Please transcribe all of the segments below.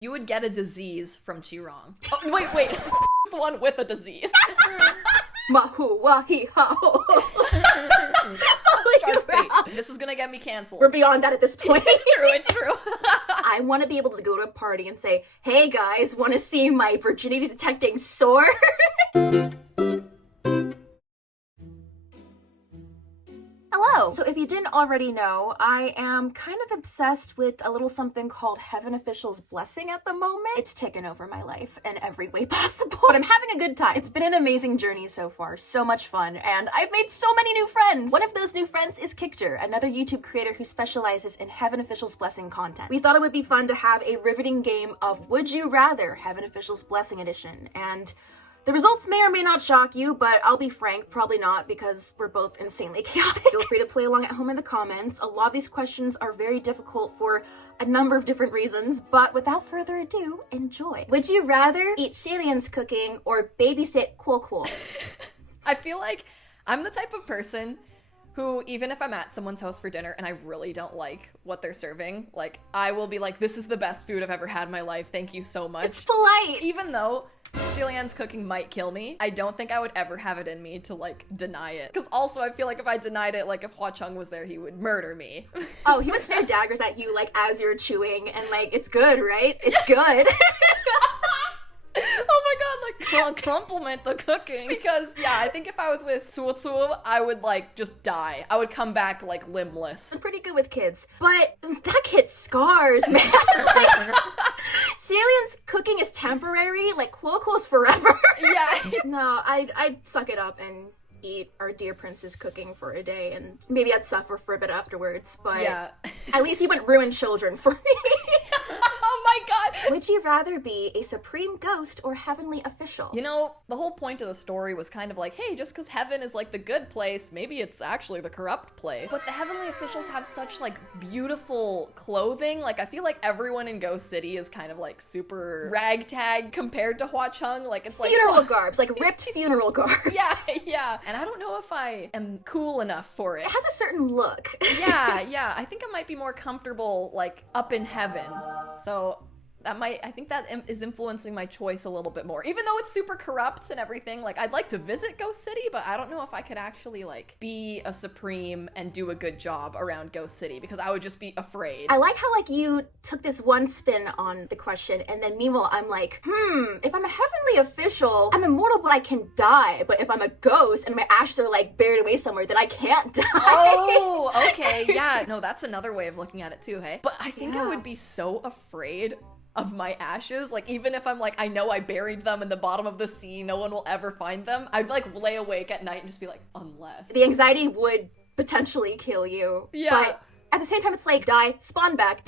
You would get a disease from chiron. Oh, wait. The one with a disease. Manhua This is gonna get me canceled. We're beyond that at this point. It's true. I want to be able to go to a party and say, hey guys, want to see my virginity detecting sword? Hello! So if you didn't already know, I am kind of obsessed with a little something called Heaven Official's Blessing at the moment. It's taken over my life in every way possible, but I'm having a good time. It's been an amazing journey so far, so much fun, and I've made so many new friends! One of those new friends is Kictor, another YouTube creator who specializes in Heaven Official's Blessing content. We thought it would be fun to have a riveting game of Would You Rather Heaven Official's Blessing Edition, and the results may or may not shock you, but I'll be frank, probably not, because we're both insanely chaotic. Feel free to play along at home in the comments. A lot of these questions are very difficult for a number of different reasons, but without further ado, enjoy. Would you rather eat salience cooking or babysit hualien? I feel like I'm the type of person who, even if I'm at someone's house for dinner and I really don't like what they're serving, like, I will be like, this is the best food I've ever had in my life, thank you so much. It's polite! Even though Jillian's cooking might kill me, I don't think I would ever have it in me to, like, deny it. Because also, I feel like if I denied it, like, if Hua Cheng was there, he would murder me. Oh, he would stare daggers at you, like, as you're chewing, and, like, it's good, right? It's good. Oh my god, like, compliment the cooking. Because, yeah, I think if I was with Suo, I would, like, just die. I would come back, like, limbless. I'm pretty good with kids, but that kid scars, man. Like, salience cooking is temporary, like, hualien forever. Yeah. No, I'd suck it up and eat our dear prince's cooking for a day, and maybe I'd suffer for a bit afterwards, but yeah. At least he wouldn't ruin children for me. Oh my god! Would you rather be a supreme ghost or heavenly official? You know, the whole point of the story was kind of like, hey, just because heaven is like the good place, maybe it's actually the corrupt place. But the heavenly officials have such like beautiful clothing. Like, I feel like everyone in Ghost City is kind of like super ragtag compared to Hua Cheng. Like, it's like funeral garbs, like ripped funeral garbs. Yeah. And I don't know if I am cool enough for it. It has a certain look. Yeah. I think I might be more comfortable like up in heaven. So I think that is influencing my choice a little bit more. Even though it's super corrupt and everything, like, I'd like to visit Ghost City, but I don't know if I could actually, like, be a supreme and do a good job around Ghost City, because I would just be afraid. I like how, like, you took this one spin on the question, and then meanwhile, I'm like, if I'm a heavenly official, I'm immortal, but I can die. But if I'm a ghost and my ashes are, like, buried away somewhere, then I can't die. Oh, okay, yeah. No, that's another way of looking at it, too, hey? But I think I would be so afraid of my ashes, like, even if I'm like, I know I buried them in the bottom of the sea, no one will ever find them, I'd like lay awake at night and just be like, unless. The anxiety would potentially kill you. Yeah. But at the same time, it's like, die, spawn back,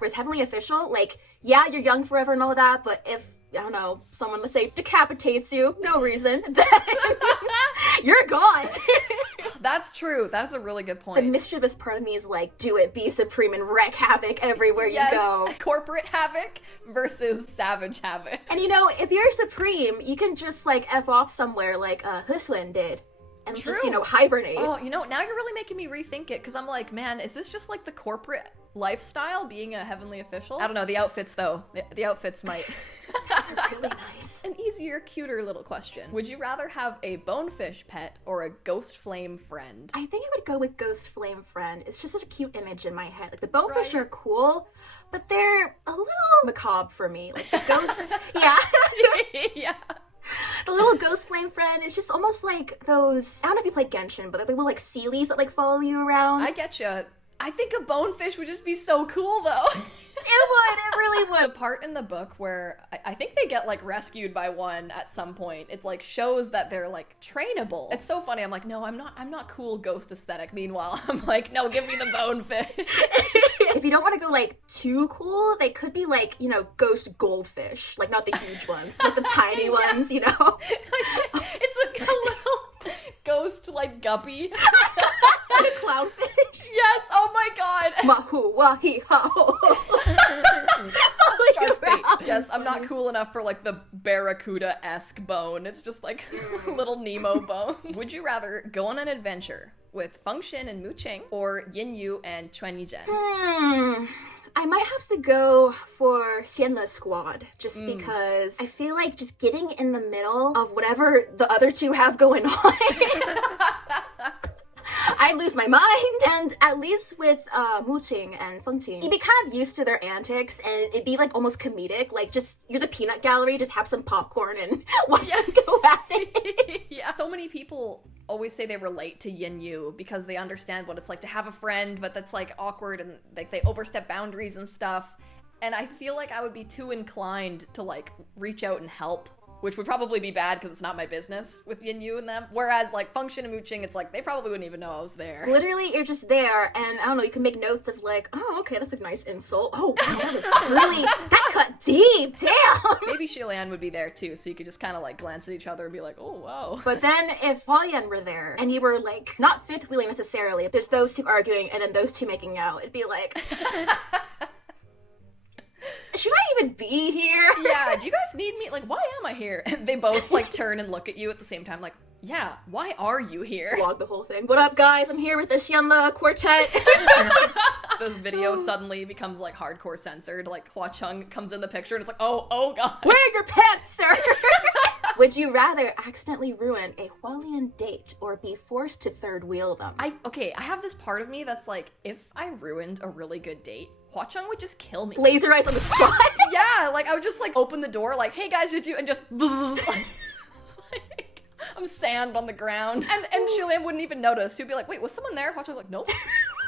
whereas heavenly official, like, yeah, you're young forever and all that, but if, I don't know, someone, let's say, decapitates you, no reason, then you're gone. That's true. That's a really good point. The mischievous part of me is like, do it, be supreme, and wreak havoc everywhere you go. Corporate havoc versus savage havoc. And you know, if you're supreme, you can just like F off somewhere like Huswin did. And just, you know, hibernate. Oh, you know, now you're really making me rethink it, because I'm like, man, is this just like the corporate lifestyle, being a heavenly official? I don't know, the outfits though. The outfits might... That's really nice. An easier, cuter little question. Would you rather have a bonefish pet or a ghost flame friend? I think I would go with ghost flame friend. It's just such a cute image in my head. Like, the bonefish are cool, but they're a little macabre for me. Like, the ghost... Yeah. The little ghost flame friend is just almost like those... I don't know if you play Genshin, but they're the little, like, sealies that, like, follow you around. I getcha. I think a bonefish would just be so cool, though. It really would. The part in the book where I think they get like rescued by one at some point, it's like shows that they're like trainable. It's so funny. I'm like, no, I'm not cool ghost aesthetic. Meanwhile, I'm like, no, give me the bonefish. If you don't want to go like too cool, they could be like, you know, ghost goldfish. Like, not the huge ones, but the tiny ones, you know? Like, it's like a little ghost like guppy. And a clownfish. Yes, oh my god. Manhua. Yes, I'm not cool enough for like the barracuda-esque bone. It's just like a little Nemo bone. Would you rather go on an adventure with Function and Mooching or Yin Yu and Chuan Jen? I might have to go for Sienna's squad, just because I feel like just getting in the middle of whatever the other two have going on, I'd lose my mind. And at least with Mooching and Fengqing, you'd be kind of used to their antics, and it'd be like almost comedic. Like, just, you're the peanut gallery, just have some popcorn and watch them go at it. Yeah. So many people always say they relate to Yin Yu because they understand what it's like to have a friend, but that's like awkward and like they overstep boundaries and stuff. And I feel like I would be too inclined to like reach out and help, which would probably be bad because it's not my business with Yin Yu and them. Whereas like Function and Mooching, it's like they probably wouldn't even know I was there. Literally, you're just there, and I don't know, you can make notes of like, oh, okay, that's a nice insult. Oh, wow, that was really, that cut deep, damn. Maybe Xuelian would be there too, so you could just kind of like glance at each other and be like, oh, wow. But then if hualien were there, and you were like, not fifth wheeling necessarily, there's those two arguing, and then those two making out, it'd be like... Should I even be here? Yeah, do you guys need me? Like, why am I here? And they both, like, turn and look at you at the same time, like, yeah, why are you here? Vlog the whole thing. What up, guys? I'm here with the Xianle quartet. The video suddenly becomes, like, hardcore censored. Like, Hua Cheng comes in the picture and it's like, oh, God. Wear your pants, sir! Would you rather accidentally ruin a hualien date or be forced to third wheel them? Okay, I have this part of me that's like, if I ruined a really good date, Hua Cheng would just kill me. Laser eyes on the spot? Yeah, like, I would just, like, open the door, like, hey, guys, did you? And just, like, I'm sand on the ground. And Xuelian wouldn't even notice. He'd be like, wait, was someone there? Hua Cheng's like, nope.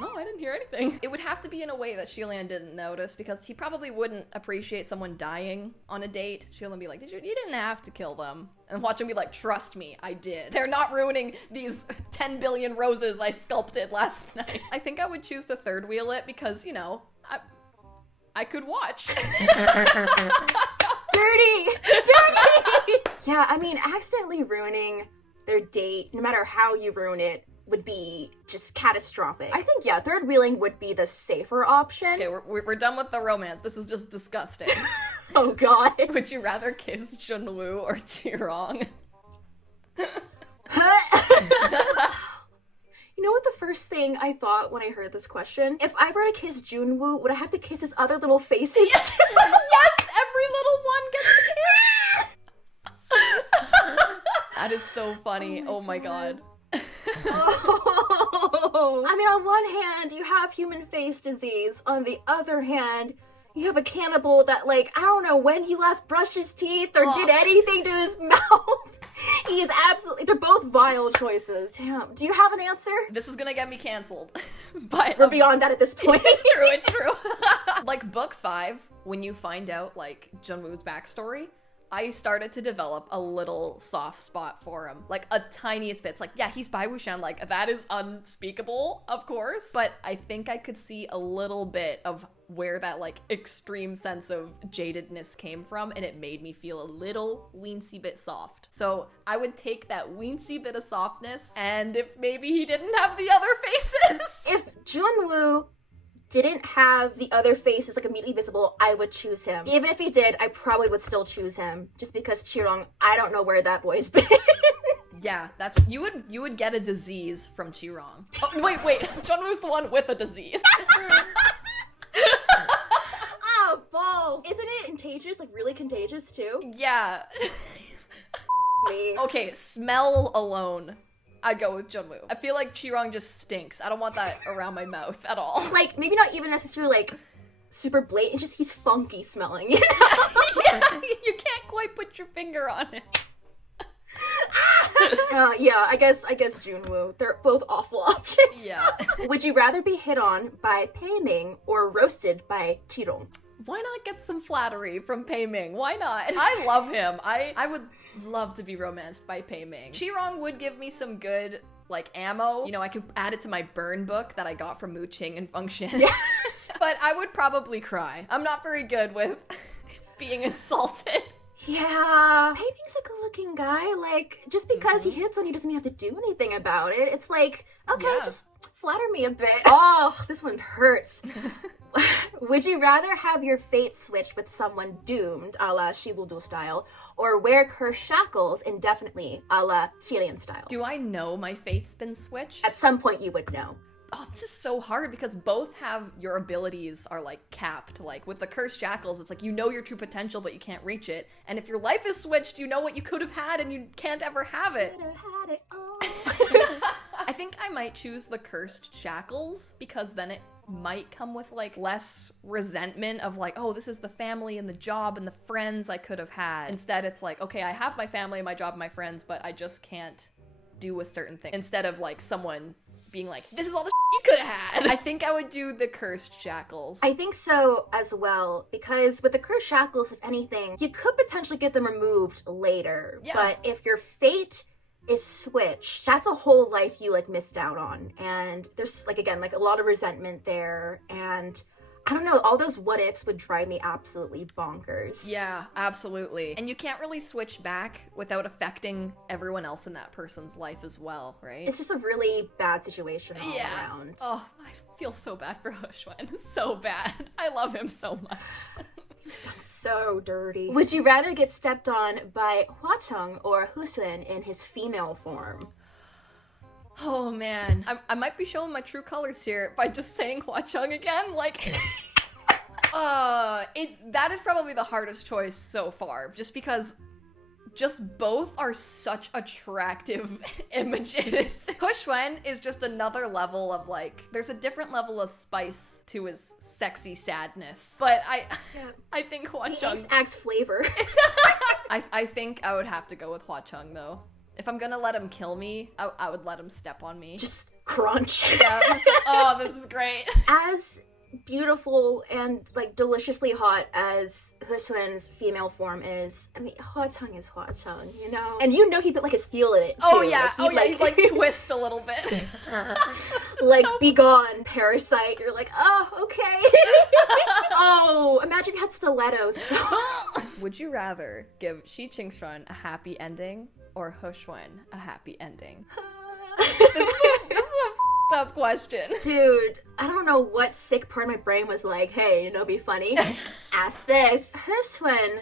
No, I didn't hear anything. It would have to be in a way that Xuelian didn't notice, because he probably wouldn't appreciate someone dying on a date. Xuelian would be like, you didn't have to kill them. And Hua Cheng would be like, trust me, I did. They're not ruining these 10 billion roses I sculpted last night. I think I would choose to third wheel it because, you know, I could watch. Dirty! Yeah, I mean, accidentally ruining their date, no matter how you ruin it, would be just catastrophic. I think, yeah, third wheeling would be the safer option. Okay, we're done with the romance. This is just disgusting. Oh, God. Would you rather kiss Joonwoo or Chiron? You know what the first thing I thought when I heard this question? If I were to kiss Joonwoo, would I have to kiss his other little faces? Yes, every little one gets a kiss. That is so funny. Oh my God. Oh. I mean, on one hand, you have human face disease. On the other hand, you have a cannibal that, like, I don't know when he last brushed his teeth or did anything to his mouth. He is absolutely, they're both vile choices. Damn. Do you have an answer? This is gonna get me canceled. But we're beyond that at this point. It's true. Like, book 5, when you find out, like, Joonwoo's backstory, I started to develop a little soft spot for him. Like, a tiniest bit. It's like, yeah, he's Bai Wuxian. Like, that is unspeakable, of course. But I think I could see a little bit of where that, like, extreme sense of jadedness came from, and it made me feel a little weensy bit soft. So I would take that weensy bit of softness, and if maybe he didn't have the other faces. If Joonwoo didn't have the other faces like immediately visible, I would choose him. Even if he did, I probably would still choose him, just because Chiron, I don't know where that boy's been. Yeah, that's, you would get a disease from Chiron. Oh, wait, Joonwoo's the one with a disease. Oh, balls. Isn't it contagious, like really contagious too? Yeah. Me. Okay, smell alone, I'd go with Joonwoo. I feel like Chiron just stinks. I don't want that around my mouth at all. Like, maybe not even necessarily, like, super blatant, just he's funky smelling, you know? Yeah, you can't quite put your finger on it. Yeah, I guess Joonwoo. They're both awful options. Yeah. Would you rather be hit on by Pei Ming or roasted by Chiron? Why not get some flattery from Pei Ming? Why not? I love him. I would love to be romanced by Pei Ming. Chiron would give me some good, like, ammo. You know, I could add it to my burn book that I got from Mooching and Function. Yeah. But I would probably cry. I'm not very good with being insulted. Yeah. Pei Ming's a good-looking guy. Like, just because he hits on you doesn't mean you have to do anything about it. It's like, okay, just flatter me a bit. Oh, this one hurts. Would you rather have your fate switch with someone doomed, a la Shibudo style, or wear cursed shackles indefinitely, a la Chilean style? Do I know my fate's been switched? At some point you would know. Oh, this is so hard because both have your abilities are like capped. Like with the cursed shackles, it's like you know your true potential, but you can't reach it. And if your life is switched, you know what you could have had and you can't ever have it. Had it all. I think I might choose the cursed shackles because then it might come with like less resentment of like, oh, this is the family and the job and the friends I could have had. Instead, it's like, okay, I have my family, my job, and my friends, but I just can't do a certain thing. Instead of like someone being like, this is all the you could have had. I think I would do the cursed shackles. I think so as well, because with the cursed shackles, if anything, you could potentially get them removed later. Yeah. But if your fate is switched, that's a whole life you like missed out on. And there's like, again, like a lot of resentment there. And I don't know, all those what ifs would drive me absolutely bonkers. Yeah, absolutely. And you can't really switch back without affecting everyone else in that person's life as well, right? It's just a really bad situation all around. Oh, I feel so bad for Hushwen. So bad. I love him so much. He's done so dirty. Would you rather get stepped on by Hua Cheng or Husun in his female form? Oh man, I might be showing my true colors here by just saying Hua Cheng again. Like, that is probably the hardest choice so far, just because just both are such attractive images. Hushwen is just another level of like, there's a different level of spice to his sexy sadness. But I think Hua Cheng adds flavor. I think I would have to go with Hua Cheng though. If I'm gonna let him kill me, I would let him step on me. Just crunch. Yeah, oh, this is great. As beautiful and like deliciously hot as Hushwen's female form is, I mean, Hua Cheng is Hua Cheng, you know? And you know he put like his feel in it too. Oh yeah, he'd like twist a little bit. Like, be gone, parasite. You're like, oh, okay. Oh, imagine you had stilettos. Would you rather give Shi Qingxuan a happy ending or Hushwen a happy ending? This is a f***ed up question. Dude, I don't know what sick part of my brain was like, hey, you know, be funny. Ask this. Hushwen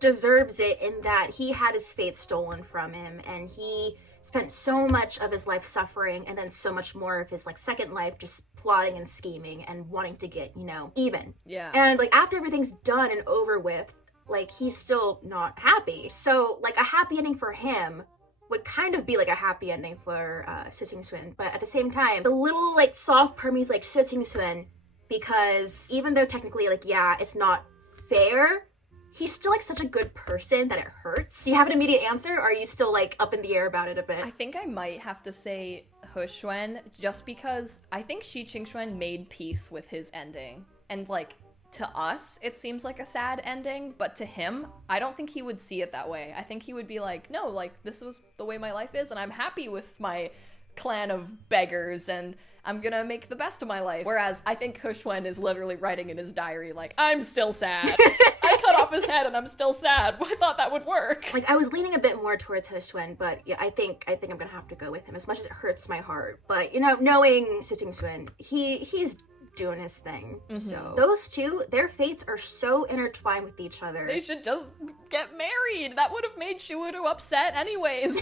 deserves it in that he had his fate stolen from him, and he spent so much of his life suffering, and then so much more of his like second life just plotting and scheming and wanting to get, you know, even. Yeah. And like after everything's done and over with, like he's still not happy. So like a happy ending for him would kind of be like a happy ending for Shi Qingxuan, but at the same time, the little like soft part of me is like Shi Qingxuan, because even though technically like yeah, it's not fair, he's still like such a good person that it hurts. Do you have an immediate answer, or are you still like up in the air about it a bit? I think I might have to say Hushwen, just because I think Shi Qingxuan made peace with his ending. And like, to us, it seems like a sad ending, but to him, I don't think he would see it that way. I think he would be like, no, like, this was the way my life is, and I'm happy with my clan of beggars, and I'm gonna make the best of my life. Whereas I think Hushwen is literally writing in his diary, like, I'm still sad. I cut off his head and I'm still sad. I thought that would work. Like, I was leaning a bit more towards Hushwen, but yeah, I think I'm gonna have to go with him, as much as it hurts my heart. But, you know, knowing Shi Qingxuan, he's doing his thing. So those two, their fates are so intertwined with each other. They should just get married. That would have made Shiwuru upset anyways.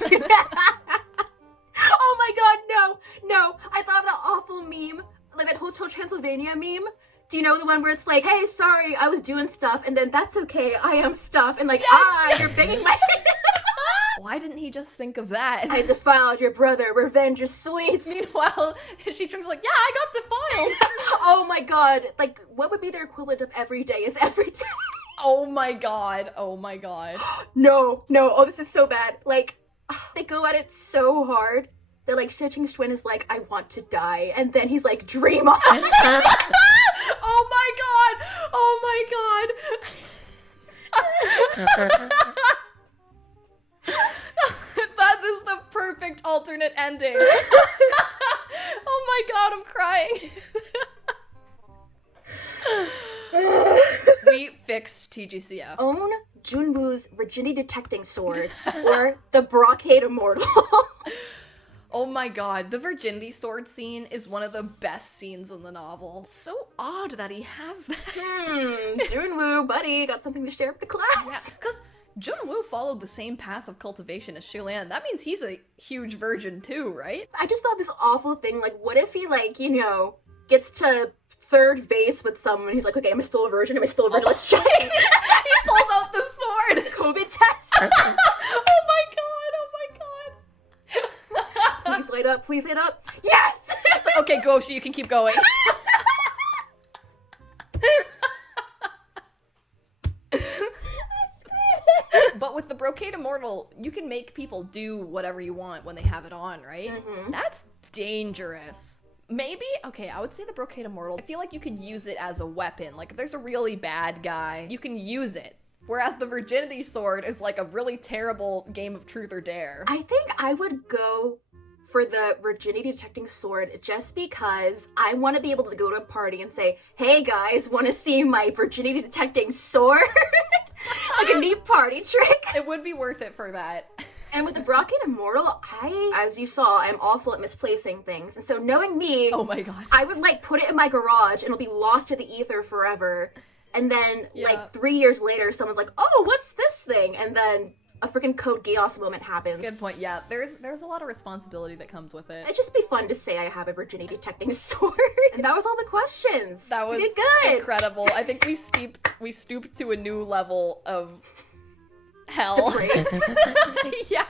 Oh my god, no. I thought of that awful meme, like that Hotel Transylvania meme. Do you know the one where it's like, hey, sorry, I was doing stuff, and then that's okay, I am stuff, and like, yes! You're banging my Why didn't he just think of that? I defiled your brother, revenge is sweet. Meanwhile, Shi Chung's like, yeah, I got defiled. Oh my god, like, what would be their equivalent of every day is every day? Oh my god. No, oh, this is so bad. Like, they go at it so hard that like Shi Qingxuan is like, I want to die, and then he's like, dream on. Oh my god. That is the perfect alternate ending. Oh my god, I'm crying. We fixed TGCF. Own Joonwoo's virginity detecting sword, or the Brocade Immortal. Oh my god, the virginity sword scene is one of the best scenes in the novel. So odd that he has that. Joonwoo, buddy, got something to share with the class. Yeah, because Joonwoo followed the same path of cultivation as Hualien. That means he's a huge virgin too, right? I just thought this awful thing, like, what if he, like, you know, gets to third base with someone, he's like, okay, am I still a virgin? Am I still a virgin? Let's check. He pulls out the sword. COVID test. Oh my god, oh my god. Please light up, please light up. Yes! It's like, okay, Goshi, you can keep going. But with the Brocade Immortal, you can make people do whatever you want when they have it on, right? Mm-hmm. That's dangerous. Maybe, okay, I would say the Brocade Immortal, I feel like you could use it as a weapon. Like, if there's a really bad guy, you can use it. Whereas the Virginity Sword is like a really terrible game of truth or dare. I think I would go for the virginity detecting sword just because I want to be able to go to a party and say, hey guys, want to see my virginity detecting sword? Like a neat party trick. It would be worth it for that. And with the Brocade Immortal, as you saw, I'm awful at misplacing things. And so knowing me, Oh my god. I would like put it in my garage and it'll be lost to the ether forever. And then like 3 years later, someone's like, oh, what's this thing? And then a freaking Code Geass moment happens. Good point. Yeah, there's a lot of responsibility that comes with it. It'd just be fun to say I have a virginity detecting sword. And that was all the questions. That was we did good. Incredible. I think we stooped to a new level of hell. Depraved. Yeah,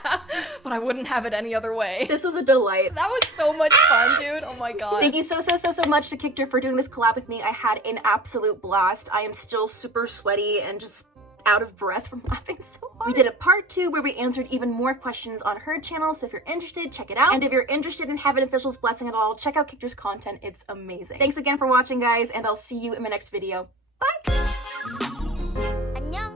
but I wouldn't have it any other way. This was a delight. That was so much fun, dude. Oh my god. Thank you so much to Kictor for doing this collab with me. I had an absolute blast. I am still super sweaty and just out of breath from laughing so hard. We did a part 2 where we answered even more questions on her channel, so if you're interested, check it out. And if you're interested in Heaven Official's blessing at all, check out Kictor's content. It's amazing. Thanks again for watching, guys, and I'll see you in my next video. Bye! 안녕.